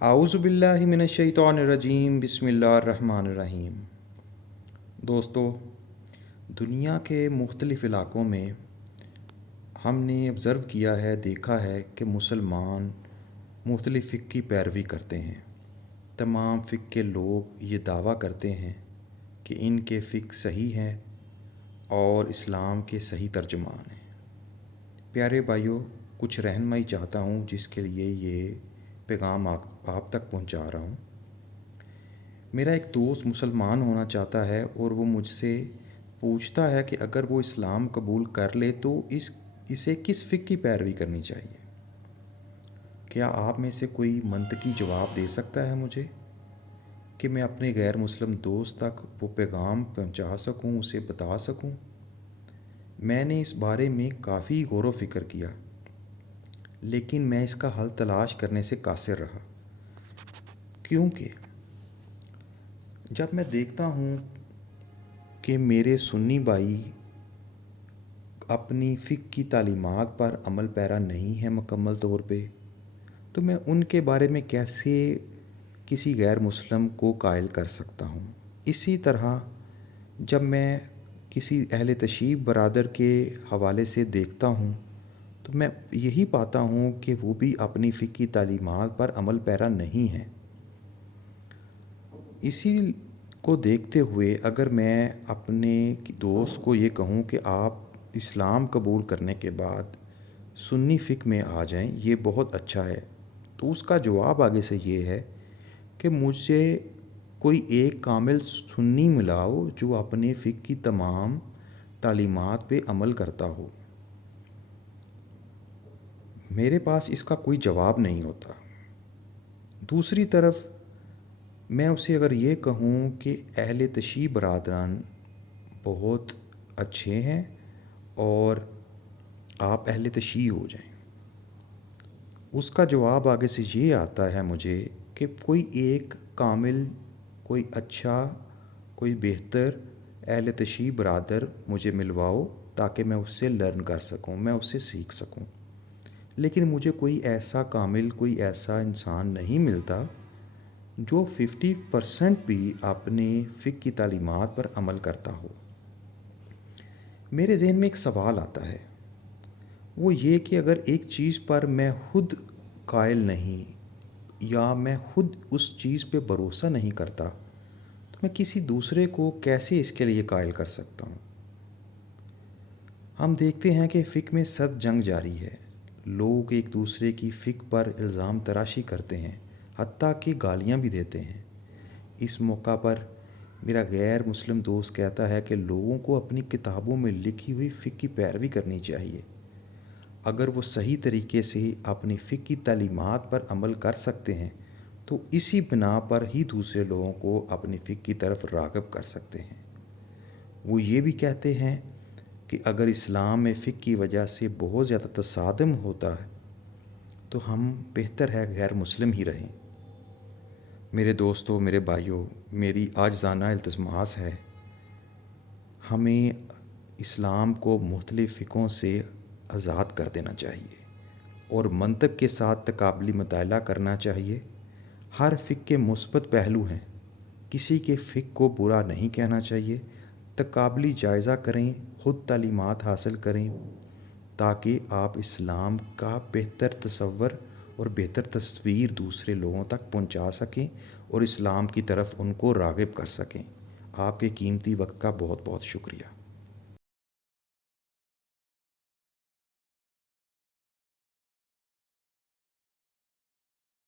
اعوذ باللہ من الشیطان الرجیم بسم اللہ الرحمن الرحیم۔ دوستو، دنیا کے مختلف علاقوں میں ہم نے آبزرو کیا ہے، دیکھا ہے کہ مسلمان مختلف فقہ کی پیروی کرتے ہیں۔ تمام فقہ کے لوگ یہ دعویٰ کرتے ہیں کہ ان کے فقہ صحیح ہیں اور اسلام کے صحیح ترجمان ہیں۔ پیارے بھائیوں، کچھ رہنمائی چاہتا ہوں جس کے لیے یہ پیغام آپ تک پہنچا رہا ہوں۔ میرا ایک دوست مسلمان ہونا چاہتا ہے اور وہ مجھ سے پوچھتا ہے کہ اگر وہ اسلام قبول کر لے تو اسے کس فقہ کی پیروی کرنی چاہیے۔ کیا آپ میں سے کوئی منطقی جواب دے سکتا ہے مجھے کہ میں اپنے غیر مسلم دوست تک وہ پیغام پہنچا سکوں، اسے بتا سکوں؟ میں نے اس بارے میں کافی غور و فکر کیا، لیکن میں اس کا حل تلاش کرنے سے قاصر رہا، کیونکہ جب میں دیکھتا ہوں کہ میرے سنی بھائی اپنی فقہ کی تعلیمات پر عمل پیرا نہیں ہیں مکمل طور پہ، تو میں ان کے بارے میں کیسے کسی غیر مسلم کو قائل کر سکتا ہوں؟ اسی طرح جب میں کسی اہل تشیع برادر کے حوالے سے دیکھتا ہوں تو میں یہی پاتا ہوں کہ وہ بھی اپنی فقہ کی تعلیمات پر عمل پیرا نہیں ہیں۔ اسی کو دیکھتے ہوئے اگر میں اپنے دوست کو یہ کہوں کہ آپ اسلام قبول کرنے کے بعد سنی فقہ میں آ جائیں، یہ بہت اچھا ہے، تو اس کا جواب آگے سے یہ ہے کہ مجھے کوئی ایک کامل سنی ملاؤ جو اپنے فقہ کی تمام تعلیمات پہ عمل کرتا ہو۔ میرے پاس اس کا کوئی جواب نہیں ہوتا۔ دوسری طرف میں اسے اگر یہ کہوں کہ اہل تشیع برادران بہت اچھے ہیں اور آپ اہل تشیع ہو جائیں، اس کا جواب آگے سے یہ آتا ہے مجھے کہ کوئی ایک کامل، کوئی اچھا، کوئی بہتر اہل تشیع برادر مجھے ملواؤ تاکہ میں اس سے لرن کر سکوں، میں اس سے سیکھ سکوں۔ لیکن مجھے کوئی ایسا کامل، کوئی ایسا انسان نہیں ملتا جو 50% بھی اپنے فقہ کی تعلیمات پر عمل کرتا ہو۔ میرے ذہن میں ایک سوال آتا ہے، وہ یہ کہ اگر ایک چیز پر میں خود قائل نہیں یا میں خود اس چیز پہ بھروسہ نہیں کرتا تو میں کسی دوسرے کو کیسے اس کے لیے قائل کر سکتا ہوں؟ ہم دیکھتے ہیں کہ فقہ میں سخت جنگ جاری ہے۔ لوگ ایک دوسرے کی فقہ پر الزام تراشی کرتے ہیں، حتیٰ کہ گالیاں بھی دیتے ہیں۔ اس موقع پر میرا غیر مسلم دوست کہتا ہے کہ لوگوں کو اپنی کتابوں میں لکھی ہوئی فقہ کی پیروی کرنی چاہیے۔ اگر وہ صحیح طریقے سے اپنی فقہ کی تعلیمات پر عمل کر سکتے ہیں تو اسی بنا پر ہی دوسرے لوگوں کو اپنی فقہ کی طرف راغب کر سکتے ہیں۔ وہ یہ بھی کہتے ہیں کہ اگر اسلام میں فقہ کی وجہ سے بہت زیادہ تصادم ہوتا ہے تو ہم بہتر ہے غیر مسلم ہی رہیں۔ میرے دوستوں، میرے بھائیوں، میری عاجزانہ التماس ہے، ہمیں اسلام کو مختلف فقہوں سے آزاد کر دینا چاہیے اور منطق کے ساتھ تقابلی مطالعہ کرنا چاہیے۔ ہر فقہ کے مثبت پہلو ہیں، کسی کے فقہ کو برا نہیں کہنا چاہیے۔ تقابلی جائزہ کریں، خود تعلیمات حاصل کریں تاکہ آپ اسلام کا بہتر تصور اور بہتر تصویر دوسرے لوگوں تک پہنچا سکیں اور اسلام کی طرف ان کو راغب کر سکیں۔ آپ کے قیمتی وقت کا بہت بہت شکریہ۔